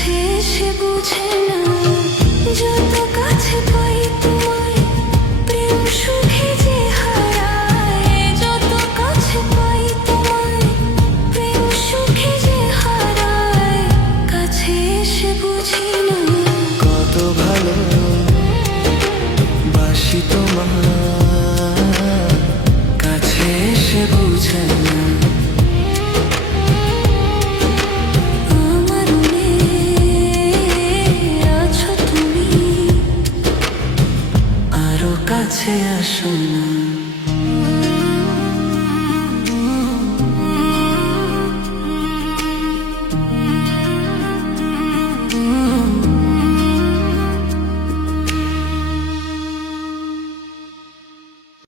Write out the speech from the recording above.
কাছে এসে বুঝে না, যত কাছে পাই তোমায় প্রেম সুখে যে হারায়। যত কাছে পাই তোমায় প্রেম সুখে যে হারায়, কাছে এসে বুঝি না কত ভালো বাসি তোমার, কাছে এসে বুঝে না। আমার মনে আছো তুমি, আরো কাছে আসো না।